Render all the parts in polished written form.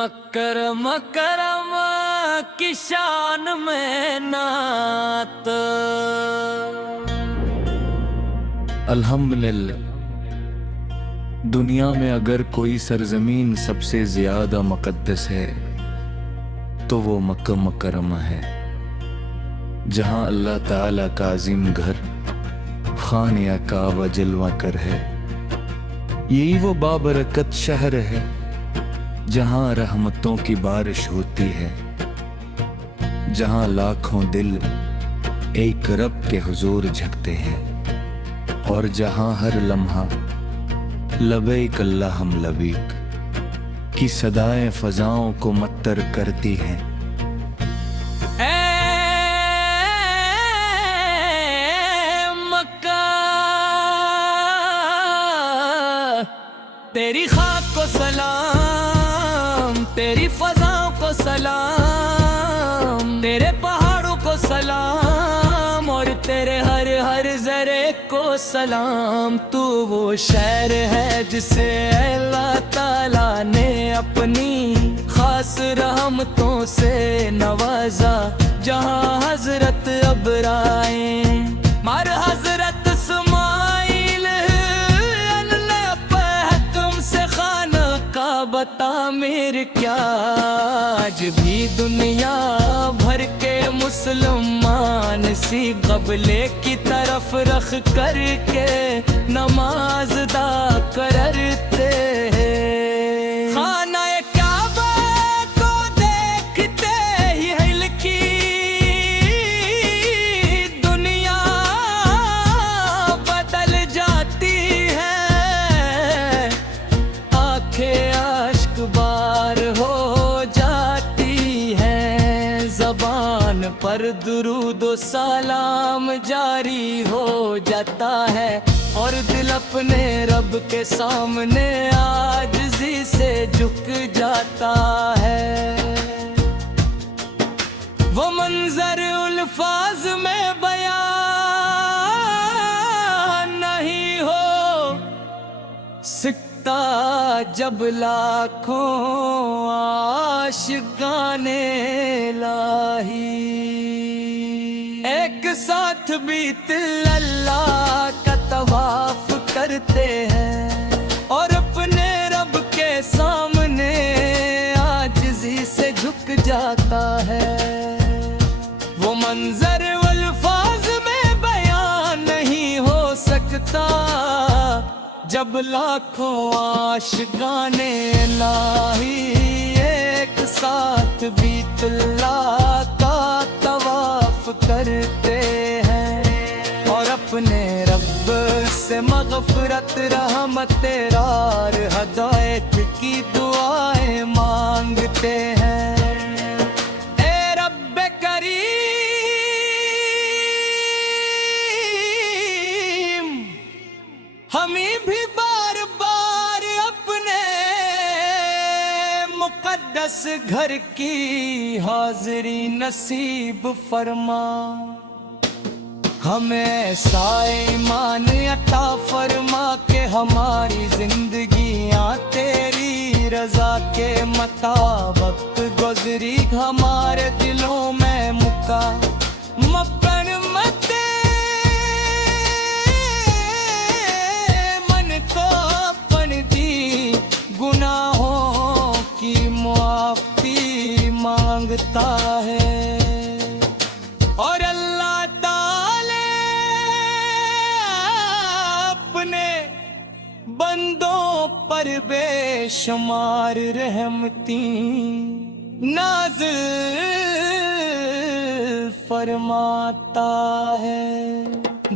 مکرم کرم کی شان میں نعت۔ الحمدللہ، دنیا میں اگر کوئی سرزمین سب سے زیادہ مقدس ہے تو وہ مکہ مکرمہ ہے، جہاں اللہ تعالیٰ کا عظیم گھر خانہ کعبہ جلوہ گر ہے۔ یہی وہ بابرکت شہر ہے جہاں رحمتوں کی بارش ہوتی ہے، جہاں لاکھوں دل ایک رب کے حضور جھکتے ہیں، اور جہاں ہر لمحہ لبیک اللہم لبیک کی صدائیں فضاؤں کو متر کرتی ہیں۔ اے مکہ، تیری خاک کو سلام، تیری فضاؤں کو سلام، تیرے پہاڑوں کو سلام، اور تیرے ہر ذرے کو سلام۔ تو وہ شہر ہے جسے اللہ تعالیٰ نے اپنی خاص رحمتوں سے نوازا، جہاں حضرت ابراہیم مار حضرت اسماعیل تم سے خانہ کعبہ تعمیر کیا۔ آج بھی دنیا بھر کے مسلمان اسی قبلے کی طرف رخ کر کے نماز ادا کرتے ہیں۔ خانہ کعبہ کو دیکھتے ہی ہل کی دنیا بدل جاتی ہے، آنکھیں اشک بار ہو جاتی ہیں، زبان پر درود و سلام جاری ہو جاتا ہے، اور دل اپنے رب کے سامنے عاجزی سے جھک جاتا ہے۔ وہ منظر الفاظ میں بیان نہیں ہو سکتا، جب لاکھوں عاشقان الہی ایک ساتھ بیت اللہ کا طواف کرتے ہیں، اور اپنے رب کے سامنے عاجزی سے جھک جاتا ہے۔ وہ منظر الفاظ میں بیان نہیں ہو سکتا، جب لاکھوں عاشقان الہی ایک ساتھ بیت اللہ کا طواف کرتے ہیں، اور اپنے رب سے مغفرت رحمت اور ہدایت کی دعائیں مانگتے ہیں۔ اے رب کریم، ہمیں بھی بار بار اپنے مقدس گھر کی حاضری نصیب فرما، ہمیں ایسا ایمان عطا فرما کہ ہماری زندگیاں تیری رضا کے مطابق گزری، ہمارے دلوں میں مکن مت من کو اپن دی گناہوں کی معافی مانگتا ہے، اور اللہ تعالی اپنے بندوں پر بے شمار رحمتیں نازل فرماتا ہے۔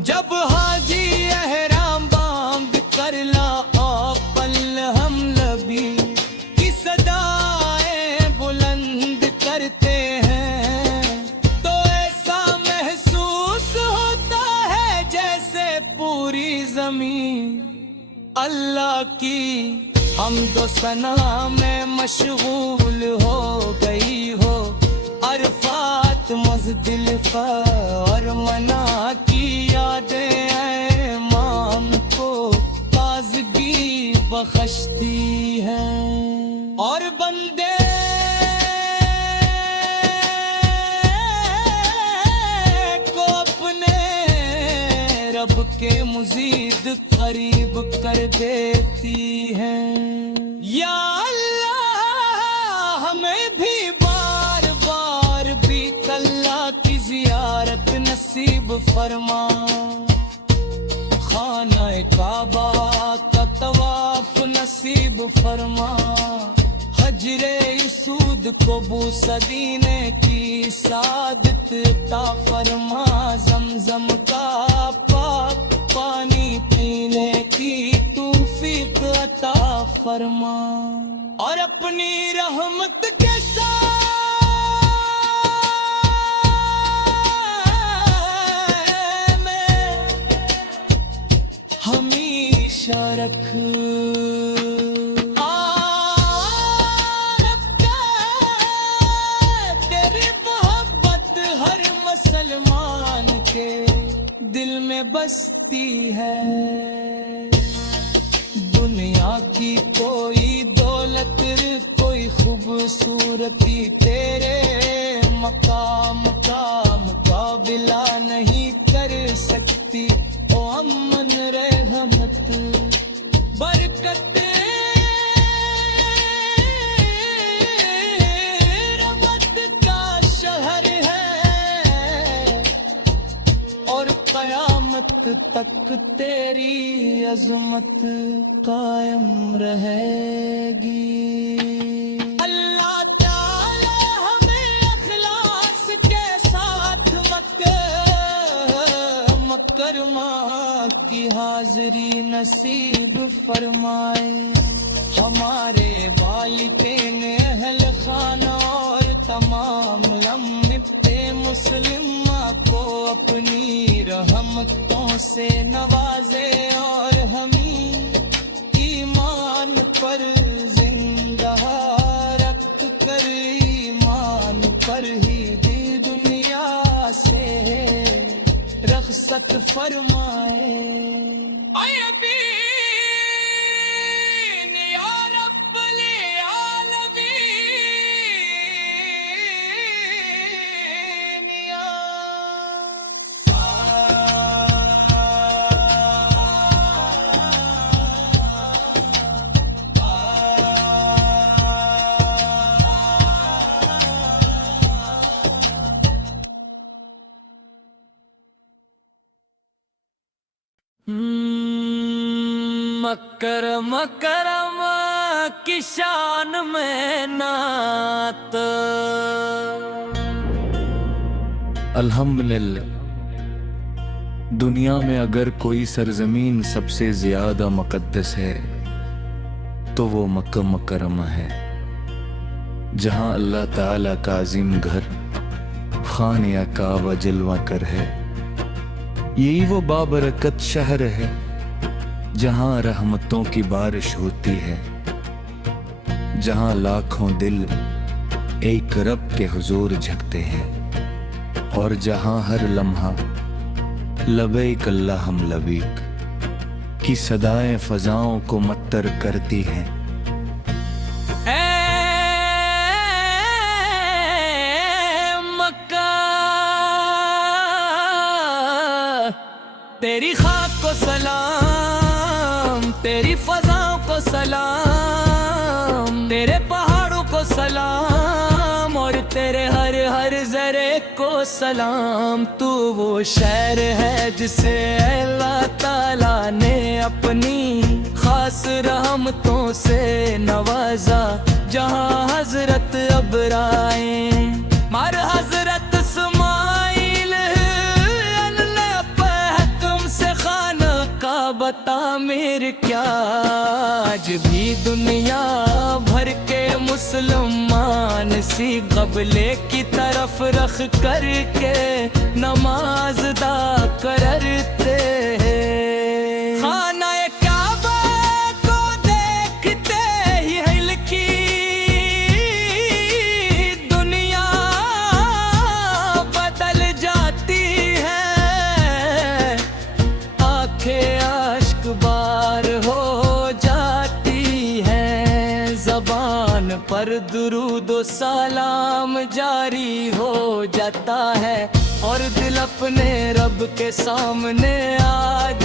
جب حاجی احرام باندھ کر لا آپ الہم لبی کی صدائیں بلند کرتے ہیں، تو ایسا محسوس ہوتا ہے جیسے پوری زمین اللہ کی حمد و ثنا میں مشغول ہو گئی ہو۔ عرفات مزدلفہ اور منا کی یادیں امام کو تازگی بخشتی ہیں، اور بندے کے مزید قریب کر دیتی ہیں۔ یا اللہ ہمیں بھی بار بار بیت اللہ کی زیارت نصیب فرما، خانہ کعبہ کا طواف نصیب فرما، حجر اسود کو بوسہ دینے کی سعادت عطا فرما، زمزم کا پاک پانی پینے کی توفیق عطا فرما، اور اپنی رحمت کے ساتھ میں ہمیشہ رکھ۔ مسلمان کے دل میں بستی ہے، دنیا کی کوئی دولت کوئی خوبصورتی تیرے مقام کا مقابلہ نہیں کر سکتی۔ او امن رحمت برکت قیامت تک تیری عظمت قائم رہے گی۔ اللہ تعالی ہمیں اخلاص کے ساتھ مکرمہ کی حاضری نصیب فرمائے، ہمارے والدین اہل خانہ اور تمام امت مسلمہ کو اپنی رحمتوں سے نوازے، اور ہمیں ایمان پر زندہ رکھ کر ایمان پر ہی دی دنیا سے رخصت فرمائے۔ مکرم کرم کی شان میں نعت۔ الحمدللہ، دنیا میں اگر کوئی سرزمین سب سے زیادہ مقدس ہے تو وہ مکہ مکرمہ ہے، جہاں اللہ تعالیٰ کا عظیم گھر خانہ کعبہ جلوہ کر ہے۔ یہی وہ بابرکت شہر ہے جہاں رحمتوں کی بارش ہوتی ہے، جہاں لاکھوں دل ایک رب کے حضور جھکتے ہیں، اور جہاں ہر لمحہ لبیک اللہم لبیک کی صدائیں فضاؤں کو متر کرتی ہیں۔ تیری خاک کو سلام، تیری فضاؤں کو سلام، تیرے پہاڑوں کو سلام، اور تیرے ہر ذرے کو سلام۔ تو وہ شہر ہے جسے اللہ تعالیٰ نے اپنی خاص رحمتوں سے نوازا، جہاں حضرت ابراہیم مار حضرت اسماعیل بتا میرے کیا، آج بھی دنیا بھر کے مسلمان اسی قبلے کی طرف رخ کر کے نماز ادا کرتے ہیں۔ خانہ کعبہ کو دیکھتے ہی ہل کی دنیا بدل جاتی ہے، آنکھیں بار ہو جاتی ہے، زبان پر درود و سلام جاری ہو جاتا ہے، اور دل اپنے رب کے سامنے آج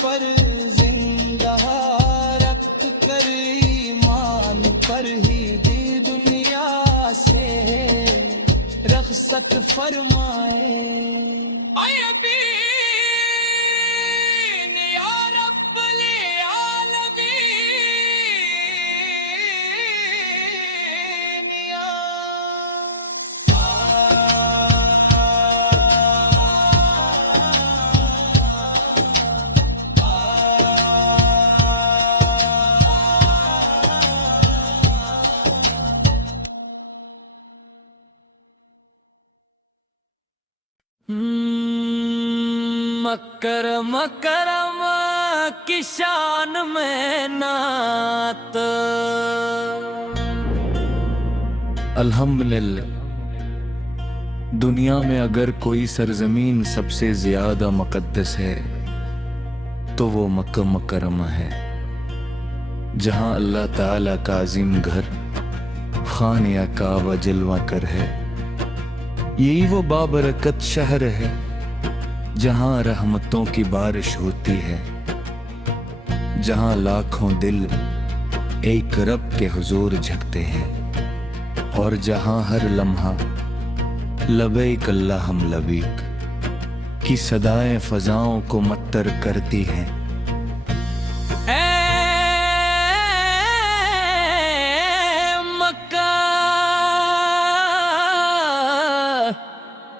پر زندہ رکھ کر ایمان پر ہی دی دنیا سے رخصت فرمائے مکرم کرم کی شان میں نعت الحمدللہ دنیا میں اگر کوئی سرزمین سب سے زیادہ مقدس ہے تو وہ مکہ مکرمہ ہے، جہاں اللہ تعالیٰ کا عظیم گھر خانہ کعبہ جلوہ گر ہے۔ یہی وہ بابرکت شہر ہے جہاں رحمتوں کی بارش ہوتی ہے، جہاں لاکھوں دل ایک رب کے حضور جھکتے ہیں، اور جہاں ہر لمحہ لبیک اللہم لبیک کی صدائیں فضاؤں کو متر کرتی ہیں۔ اے مکہ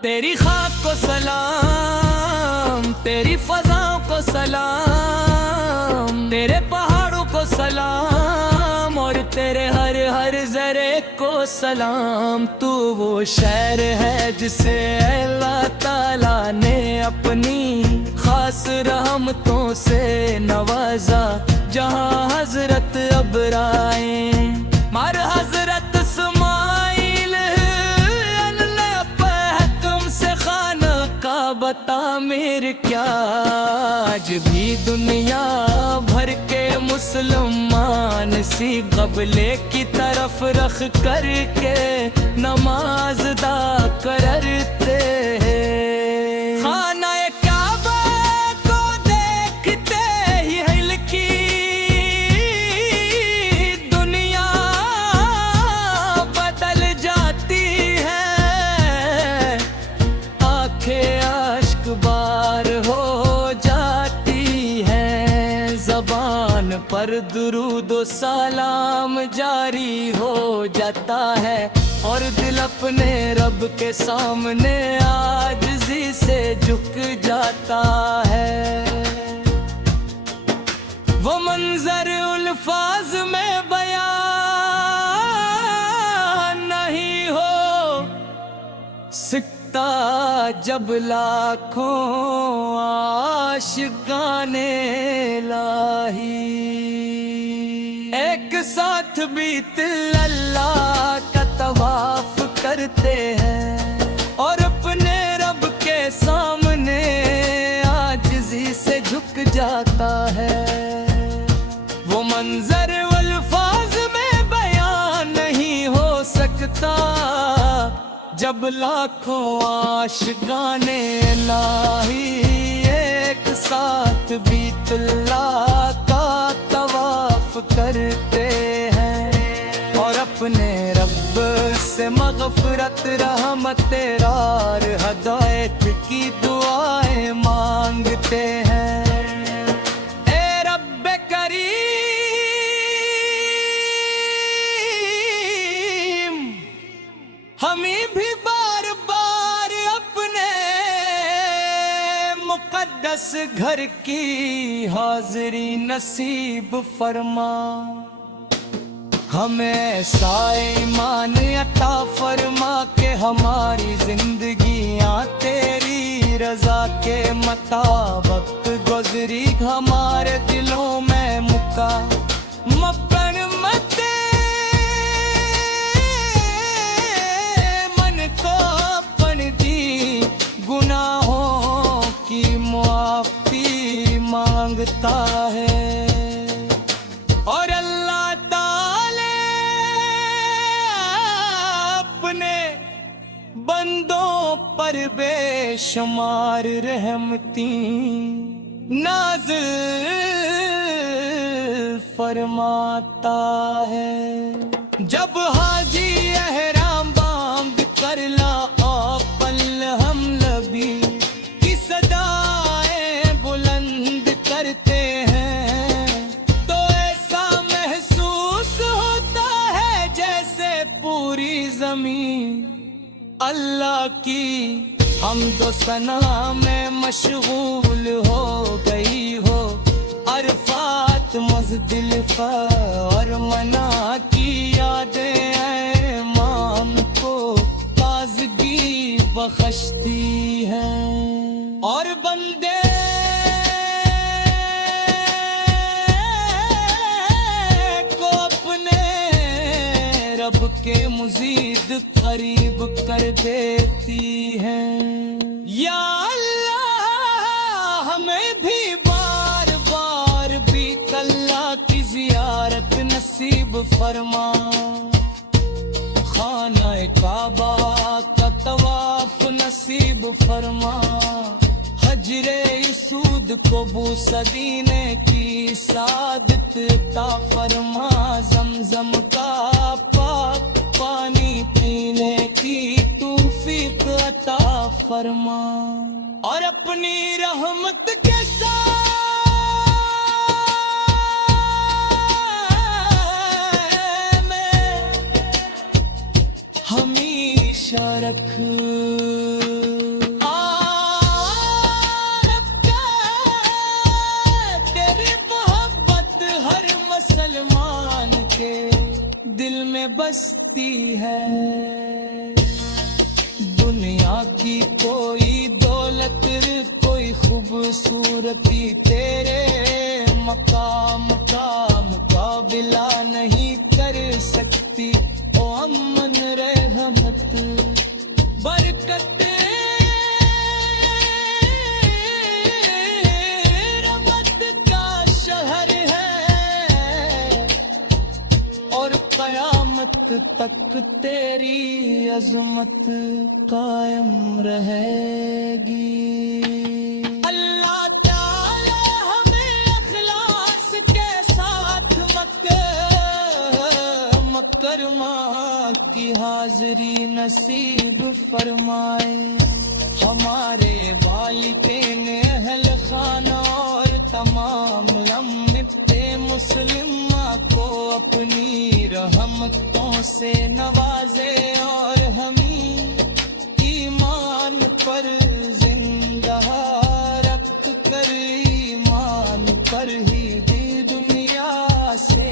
تیری خاک کو سلام، تیری فضاؤں کو سلام، تیرے پہاڑوں کو سلام، اور تیرے ہر ہر ذرے کو سلام۔ تو وہ شہر ہے جسے اللہ تعالیٰ نے اپنی خاص رحمتوں سے نوازا، جہاں حضرت ابراہیم مار حضرت اسماعیل اللہ پہکم سے خانہ کعبہ تعمیر کیا۔ آج بھی دنیا بھر کے مسلمان اسی قبلے کی طرف رخ کر کے نماز ادا کرتے ہیں۔ خانہ کعبہ کو دیکھتے ہی ہل کی دنیا بدل جاتی ہے، آنکھیں اشک بار ہو جاتی ہیں، زبان پر درود و سلام جاری ہو جاتا ہے، اور دل اپنے رب کے سامنے عاجزی سے جھک جاتا ہے۔ وہ منظر الفاظ میں بیان نہیں ہو سکتا، جب لاکھوں عاشقان الہی ایک ساتھ بیت اللہ کا طواف کرتے ہیں، اور اپنے رب کے سامنے عاجزی سے جھک جاتا ہے۔ وہ منظر الفاظ میں بیان نہیں ہو سکتا، جب لاکھوں عاشقان الہی ایک ساتھ بیت اللہ کا طواف کرتے ہیں، اور اپنے رب سے مغفرت رحمت اور ہدایت کی دعائیں مانگتے ہیں۔ اے رب کریم ہمیں بھی بار بار اپنے مقدس گھر کی حاضری نصیب فرما، ہمیں ایسا ایمان عطا فرما کہ ہماری زندگیاں تیری رضا کے مطابق گزری، ہمارے دلوں میں مپن مت من کو اپن دی گناہوں کی معافی مانگتا ہے، اور اللہ تعالی اپنے بندوں پر بے شمار رحمتیں نازل فرماتا ہے۔ جب حاجی احرام باندھ کر لا پل ہم لبی کی صدائیں بلند کرتے ہیں، تو ایسا محسوس ہوتا ہے جیسے پوری زمین اللہ کی حمد و ثنا میں مشغول ہو گئی ہو۔ عرفات مزدلفہ اور منا کی یادیں امام کو تازگی بخشتی ہیں، اور بندے کو اپنے رب کے مزید قریب کر دیتی ہیں۔ یا اللہ ہمیں بھی بار بار بیت اللہ کی زیارت نصیب فرما، خانہ کعبہ کا طواف نصیب فرما، حجر اسود کو بوسہ دینے کی سعادت عطا فرما، زمزم کا پاک پانی پینے کی توفیق عطا فرما، اور اپنی رحمت کے ساتھ میں ہمیشہ رکھ۔ تیری محبت ہر مسلمان کے دل میں بستی ہے، دنیا کی کوئی دولت کوئی خوبصورتی تیرے مقام کا مقابلہ نہیں کر سکتی۔ او امن رحمت برکت رحمت کا شہر ہے، اور قیامت تک تیری عظمت قائم رہے گی۔ اللہ تعالی ہمیں اخلاص کے ساتھ مکرمہ کی حاضری نصیب فرمائے، ہمارے والدین اہل خانہ اور تمام امت مسلمہ کو اپنی رحمتوں سے نوازے، اور ہمیں ایمان پر زندہ رکھ کر ایمان پر ہی دی دنیا سے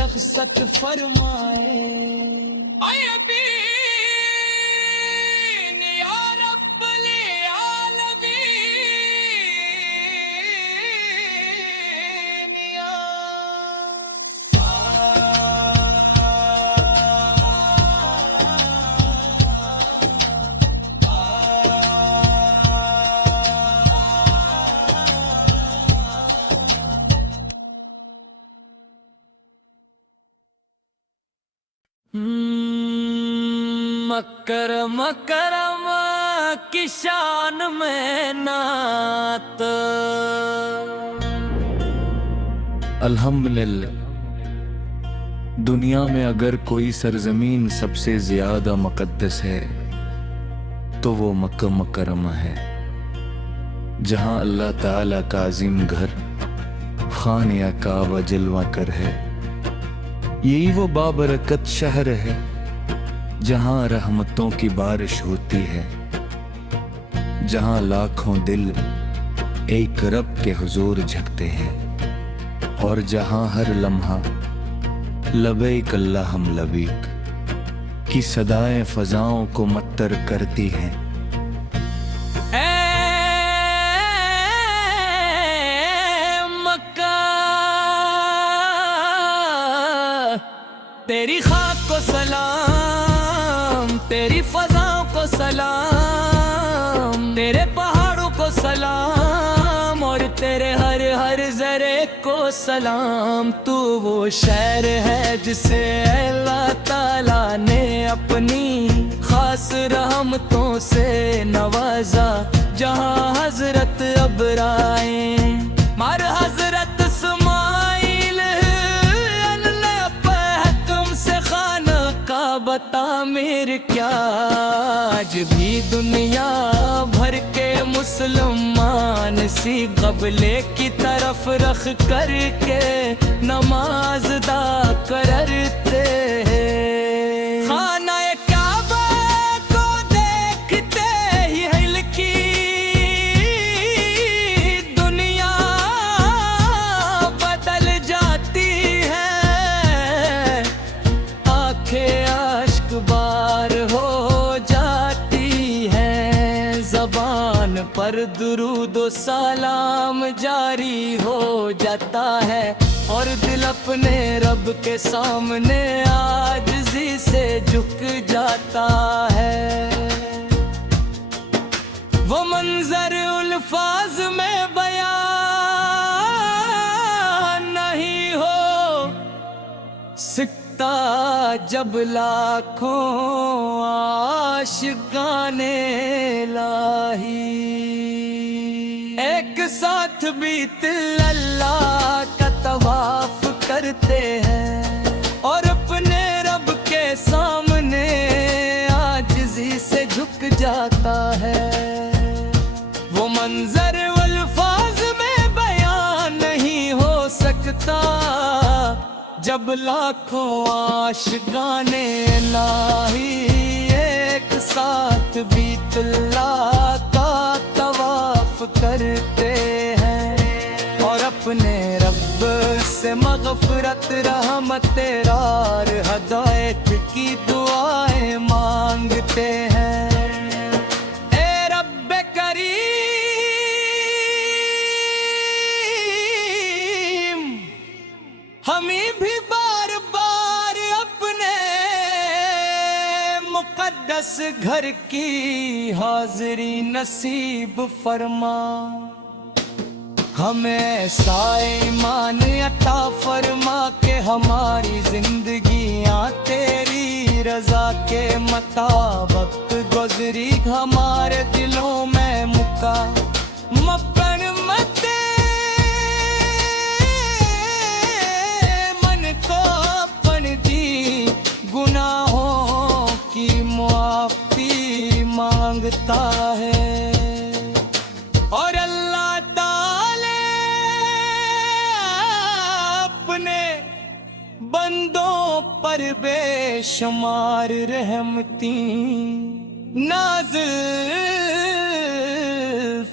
رخصت فرمائے۔ اے مکرم کرم کی شان میں نعت۔ الحمدللہ، دنیا میں اگر کوئی سرزمین سب سے زیادہ مقدس ہے تو وہ مکہ مکرمہ ہے، جہاں اللہ تعالیٰ کا عظیم گھر خانہ کعبہ جلوہ کر ہے۔ یہی وہ بابرکت شہر ہے جہاں رحمتوں کی بارش ہوتی ہے، جہاں لاکھوں دل ایک رب کے حضور جھکتے ہیں، اور جہاں ہر لمحہ لبیک اللہم لبیک کی صدائیں فضاؤں کو متر کرتی ہیں۔ اے مکہ تیری خاک کو سلام، تیری فضاؤں کو سلام، تیرے پہاڑوں کو سلام، اور تیرے ہر ذرے کو سلام۔ تو وہ شہر ہے جسے اللہ تعالیٰ نے اپنی خاص رحمتوں سے نوازا، جہاں حضرت ابراہیم مر حضرت اسماعیل اللہ تم سے خانہ کعبہ تعمیر کیا آج بھی دنیا بھر کے مسلمان سی قبلے کی طرف رخ کر کے نماز ادا کرتے ہیں خانہ کعبہ کو دیکھتے ہی ہل کی دنیا بدل جاتی ہے آنکھیں اشک بار ہو جاتی ہیں زبان پر درود و سلام جاری ہو جاتا ہے اور دل اپنے رب کے سامنے عاجزی سے جھک جاتا ہے وہ منظر الفاظ میں بیان نہیں ہو سکتا جب لاکھوں عاشقان الہی ایک ساتھ بیت اللہ کا طواف کرتے ہیں اور اپنے رب کے سامنے عاجزی سے جھک جاتا ہے وہ منظر الفاظ میں بیان نہیں ہو سکتا جب لاکھوں عاشقان الہی ایک ساتھ بیت اللہ کا طواف کرتے ہیں اور اپنے رب سے مغفرت رحمت اور ہدایت کی دعائیں مانگتے ہیں اے رب کریم ہمیں بھی بار بار اپنے مقدس گھر کی حاضری نصیب فرما ہمیں ایسا ایمان عطا فرما کہ ہماری زندگیاں تیری رضا کے مطابق گزری ہمارے دلوں میں مپن مت من کو اپن دی گناہوں کی معافی مانگتا ہے اور اللہ تعالی اپنے بندوں پر بے شمار رحمتیں نازل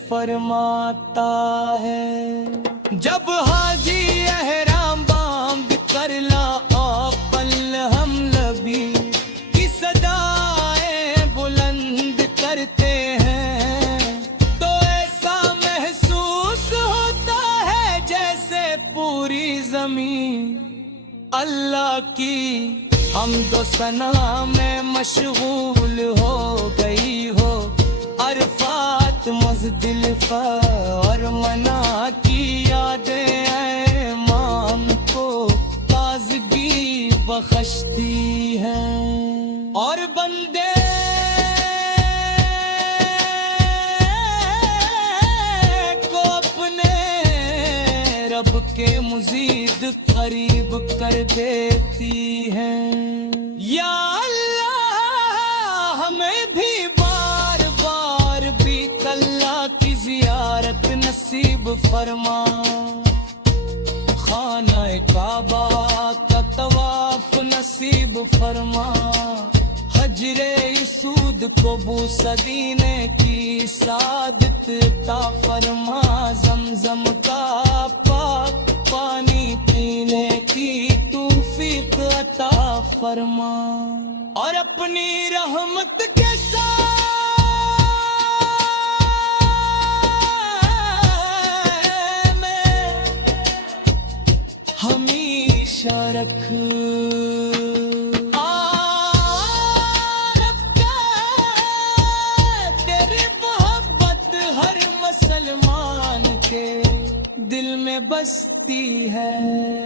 فرماتا ہے جب حاجی احرام باندھ کر لا پل ہم لبی کی صدائیں بلند کرتے ہیں تو ایسا محسوس ہوتا ہے جیسے پوری زمین اللہ کی حمد و ثنا میں مشغول ہو گئی ہو عرفات مزدلفہ اور منا کی یادیں امام کو تازگی بخشتی ہیں اور بندے کو اپنے رب کے مزید قریب کر دیتی ہیں یا اللہ ہمیں بھی بار بار بیت اللہ کی زیارت نصیب فرما خانہ کعبہ کا طواف نصیب فرما حجر اسود کو بوسہ دینے کی سعادت عطا فرما زمزم کا پاک پانی پینے کی توفیق عطا فرما اور اپنی رحمت کے ساتھ میں ہمیشہ رکھ تیری محبت ہر مسلمان کے دل میں بستی ہے